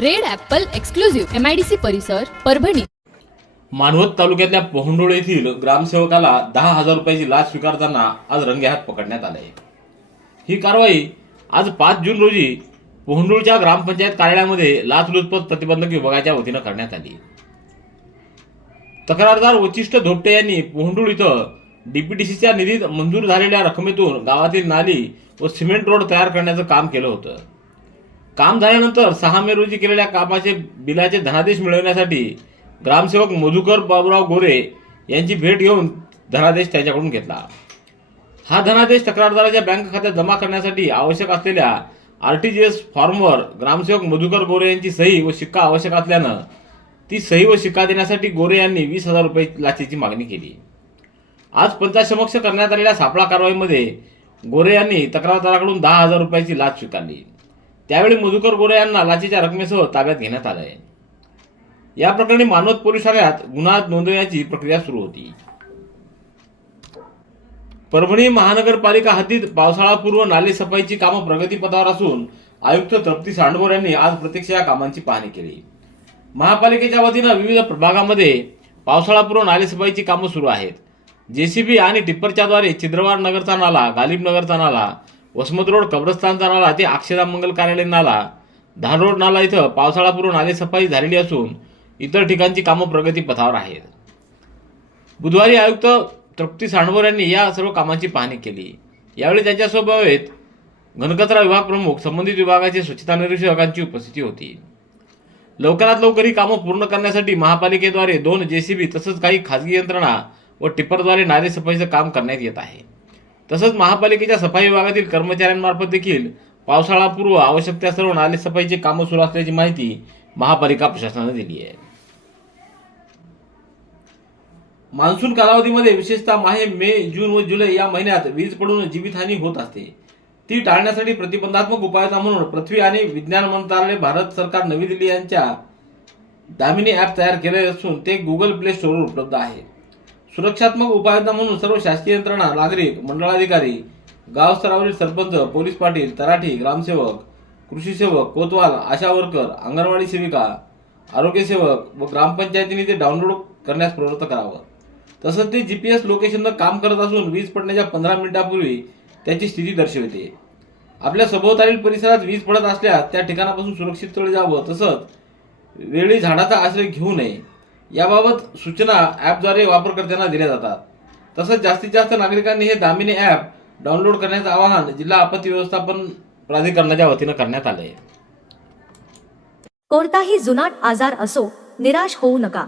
Red apple exclusive MIDC परिसर परभणी. मानवत तालुक्यातल्या पोहंडोळ येथील ग्रामसेवकाला दहा हजार रुपयाची लाच स्वीकारताना आज रंगेहात पकडण्यात आले. ही कारवाई आज पाच जून रोजी पोहंडूळच्या ग्रामपंचायत कार्यालयामध्ये लाचलुचपत प्रतिबंधक विभागाच्या वतीनं करण्यात आली. तक्रारदार वचिष्ठ धोपटे यांनी पोहंडूळ इथं डीपीटीसीच्या निधीत मंजूर झालेल्या रकमेतून गावातील नाली व सिमेंट रोड तयार करण्याचं काम केलं होतं. काम झाल्यानंतर सहा मे रोजी केलेल्या कामाचे बिलाचे धनादेश मिळवण्यासाठी ग्रामसेवक मधुकर बाबुराव गोरे यांची भेट घेऊन धनादेश त्यांच्याकडून घेतला. हा धनादेश तक्रारदाराच्या बँक खात्यात जमा करण्यासाठी आवश्यक असलेल्या आर टी जी एस फॉर्मवर ग्रामसेवक मधुकर गोरे यांची सही व शिक्का आवश्यक असल्यानं ती सही व शिक्का देण्यासाठी गोरे यांनी वीस हजार रुपये लाचेची मागणी केली. आज पंचायत करण्यात आलेल्या सापळा कारवाईमध्ये गोरे यांनी तक्रारदाराकडून दहा हजार रुपयाची लाच स्वीकारली. त्यावेळी मधुकर गोरे यांना लाचेच्या रकमेसह ताब्यात घेण्यात आलं आहे या प्रकरणी मानवत पोलीस ठाण्यात गुन्हा नोंदवण्याची प्रक्रिया सुरू होती. परभणी महानगरपालिका हद्दीत पावसाळापूर्व नाले सफाईची कामं प्रगतीपथावर असून आयुक्त तृप्ती सांडभोर यांनी आज प्रत्यक्ष या कामांची पाहणी केली. महापालिकेच्या वतीनं विविध प्रभागामध्ये पावसाळापूर्व नालेसफाईची कामं सुरू आहेत. जेसीबी आणि टिप्परच्याद्वारे छिद्रवार नगरचा नाला गालिब नगरचा नाला वसमत रोड कब्रस्तानचा नाला ते अक्षरा मंगल कार्यालय नाला. धानरोड नाला इथं पावसाळापूर्व नालेसफाई झालेली असून इतर ठिकाणची कामं प्रगतीपथावर आहेत. बुधवारी आयुक्त तृप्ती सांडभोर यांनी या सर्व कामांची पाहणी केली. यावेळी त्यांच्यासोबत घनकचरा विभाग प्रमुख संबंधित विभागाचे स्वच्छता निरीक्षकांची उपस्थिती होती. लवकरात लवकर ही कामं पूर्ण करण्यासाठी महापालिकेद्वारे दोन जेसीबी तसंच काही खाजगी यंत्रणा व टिप्परद्वारे नाले सफाईचं काम करण्यात येत आहे. तसंच महापालिकेच्या सफाई विभागातील कर्मचाऱ्यांमार्फत देखील पावसाळापूर्व आवश्यक त्या सर्व नाले सफाईची कामं सुरू असल्याची माहिती महापालिका प्रशासनाने दिली आहे. मान्सून कालावधीमध्ये विशेषतः माहे मे जून व जुलै या महिन्यात वीज पडून जीवितहानी होत असते. ती टाळण्यासाठी प्रतिबंधात्मक उपाययोजना म्हणून पृथ्वी आणि विज्ञान मंत्रालय भारत सरकार नवी दिल्ली यांच्या दामिनी ॲप तयार केले असून ते गुगल प्ले स्टोरवर उपलब्ध आहे. सुरक्षात्मक उपाययोजना म्हणून सर्व शासकीय यंत्रणा नागरिक मंडळाधिकारी गाव स्तरावरील सरपंच पोलीस पाटील तराठी ग्रामसेवक कृषी सेवक कोतवाल आशा वर्कर अंगणवाडी सेविका आरोग्य सेवक व ग्रामपंचायतीने ते डाउनलोड करण्यास प्रवृत्त करावं. तसंच ते जी पी एस लोकेशननं काम करत असून वीज पडण्याच्या पंधरा मिनिटापूर्वी त्याची स्थिती दर्शविते. आपल्या सभोवतालील परिसरात वीज पडत असल्यास त्या ठिकाणापासून सुरक्षित स्थळी जावं. तसंच वेळी झाडाचा आश्रय घेऊ नये. याबाबत सूचना ॲपद्वारे वापरकर्त्यांना दिल्या जातात. तसंच जास्तीत जास्त नागरिकांनी हे दामिनी ॲप डाउनलोड करण्याचं आवाहन जिल्हा आपत्ती व्यवस्थापन प्राधिकरणाच्या वतीनं करण्यात आले कोणताही जुनाट आजार असो निराश होऊ नका.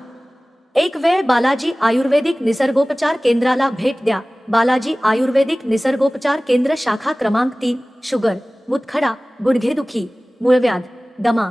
एक वेळ बालाजी आयुर्वेदिक निसर्गोपचार केंद्राला भेट द्या. बालाजी आयुर्वेदिक निसर्गोपचार केंद्र शाखा क्रमांक तीन शुगर मुतखडा गुडघेदुखी मूळव्याध दमा.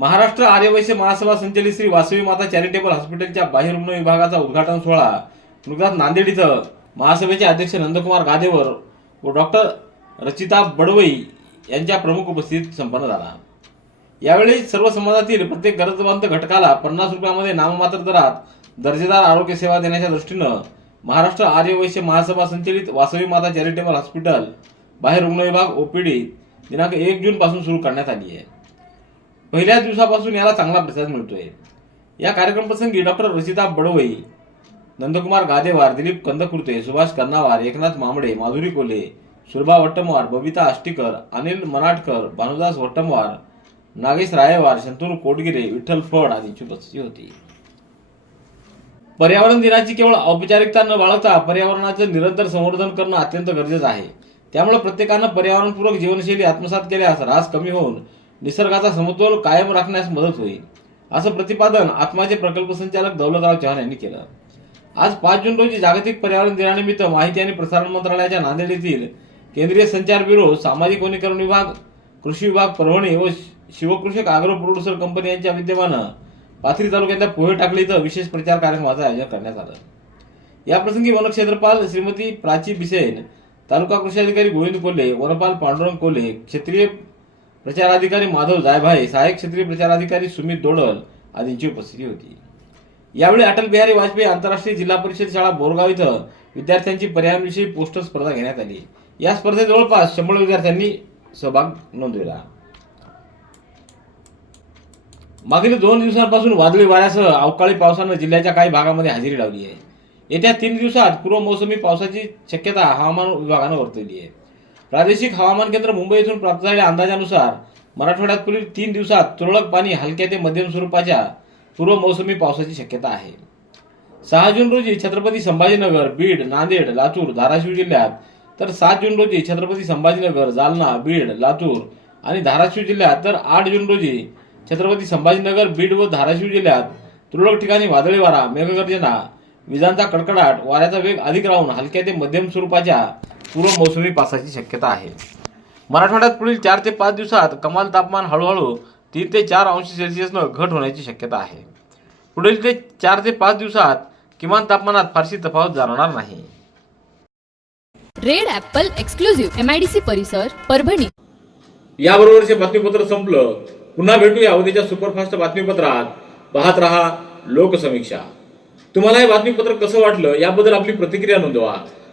महाराष्ट्र आर्यवैश्य महासभा संचलित श्री वासवी माता चॅरिटेबल हॉस्पिटलच्या बाह्यरुग्ण विभागाचा उद्घाटन सोहळा. नुकताच नांदेड इथं महासभेचे अध्यक्ष नंदकुमार गादेवर व डॉक्टर रचिता बडवई यांच्या प्रमुख उपस्थितीत संपन्न झाला. यावेळी सर्व समाजातील प्रत्येक गरजवंत घटकाला पन्नास रुपयामध्ये नाममात्र दरात दर्जेदार आरोग्य सेवा देण्याच्या दृष्टीनं महाराष्ट्र आर्यवैश्य महासभा संचलित वासवी माता चॅरिटेबल हॉस्पिटल बाहेर रुग्ण विभाग ओपीडी दिनांक एक जून पासून सुरू करण्यात आली आहे. पहिल्याच दिवसापासून याला चांगला प्रतिसाद मिळतोय. या कार्यक्रम प्रसंगी डॉक्टर रसिता बडवई नंदकुमार गादेवार दिलीप कंदकुर्ते सुभाष कर्नावार एकनाथ मामडे माधुरी कोले सुरभा वट्टमवार बबिता आष्टीकर अनिल मनाटकर भानुदास वट्टमवार नागेश रायवार शंतनू कोटगिरे विठ्ठल फड आदी उपस्थिती होती. पर्यावरण दिनाची केवळ औपचारिकता न बाळगता पर्यावरणाचं निरंतर संवर्धन करणं अत्यंत गरजेचं आहे. त्यामुळे प्रत्येकानं पर्यावरणपूरक जीवनशैली आत्मसात केल्यास ऱ्हास कमी होऊन निसर्गाचा समतोल कायम राखण्यास मदत होईल. असं प्रतिपादन आत्माचे प्रकल्प संचालक दौलतराव चव्हाण यांनी केलं. आज पाच जून रोजी जागतिक पर्यावरण दिनानिमित्त माहिती आणि प्रसारण मंत्रालयाच्या नांदेड येथील केंद्रीय संचार ब्युरो सामाजिक वनीकरण विभाग कृषी विभाग परभणी व शिवकृषक आग्रो प्रोड्युसर कंपनी यांच्या विद्यमानं पाथरी तालुक्यातल्या पोहे टाकली इथं विशेष प्रचार कार्यक्रमाचं आयोजन करण्यात आलं. याप्रसंगी वनक्षेत्रपाल श्रीमती प्राची बिसेन तालुका कृषी अधिकारी गोविंद कोल्हे वनपाल पांडुरंग कोल्हे क्षेत्रीय प्रचाराधिकारी माधव जायभाई सहाय्यक क्षेत्रीय प्रचाराधिकारी सुमित दोडल आदींची उपस्थिती होती. यावेळी अटल बिहारी वाजपेयी आंतरराष्ट्रीय जिल्हा परिषद शाळा बोरगाव इथं विद्यार्थ्यांची पर्यावरणविषयी पोस्टर स्पर्धा घेण्यात आली. या स्पर्धेत जवळपास शंभर विद्यार्थ्यांनी सहभाग नोंदविला. मागील दोन दिवसांपासून वादळी वाऱ्यासह अवकाळी पावसानं जिल्ह्याच्या काही भागामध्ये हजेरी लावली आहे. येत्या तीन दिवसात पूर्व मोसमी पावसाची शक्यता हवामान विभागानं वर्तवली आहे. प्रादेशिक हवामान केंद्र मुंबई येथून प्राप्त झालेल्या अंदाजानुसार मराठवाड्यात पुढील तीन दिवसात तुरळक पाणी हलक्या ते मध्यम स्वरूपाच्या पूर्व मोसमी पावसाची शक्यता आहे. सहा जून रोजी छत्रपती संभाजीनगर बीड नांदेड लातूर धाराशिव जिल्ह्यात तर सात जून रोजी छत्रपती संभाजीनगर जालना बीड लातूर आणि धाराशिव जिल्ह्यात तर आठ जून रोजी छत्रपती संभाजीनगर बीड व धाराशिव जिल्ह्यात तुरळक ठिकाणी वादळी वारा मेघगर्जना विजांचा कडकडाट वाऱ्याचा वेग अधिक राहून हलक्या ते मध्यम स्वरूपाच्या पूर्व मोसमी पावसाची शक्यता आहे. मराठवाड्यात पुढील चार ते पाच दिवसात कमाल तापमान हळूहळू तीन ते चार अंश सेल्सिअसनं घट होण्याची शक्यता आहे. पुढील ते चार ते पाच दिवसात किमान तापमानात फारशी तफावत जाणवणार नाही. Red apple exclusive M I D C परिसर परभणी. याबरोबरचे बातमीपत्र संपलं. पुन्हा भेटूया उद्याच्या सुपरफास्ट बातमीपत्रात. पाहत रहा लोकसमीक्षा. तुम्हाला हे बातमीपत्र कसं वाटलं याबद्दल आपली प्रतिक्रिया नोंदवा.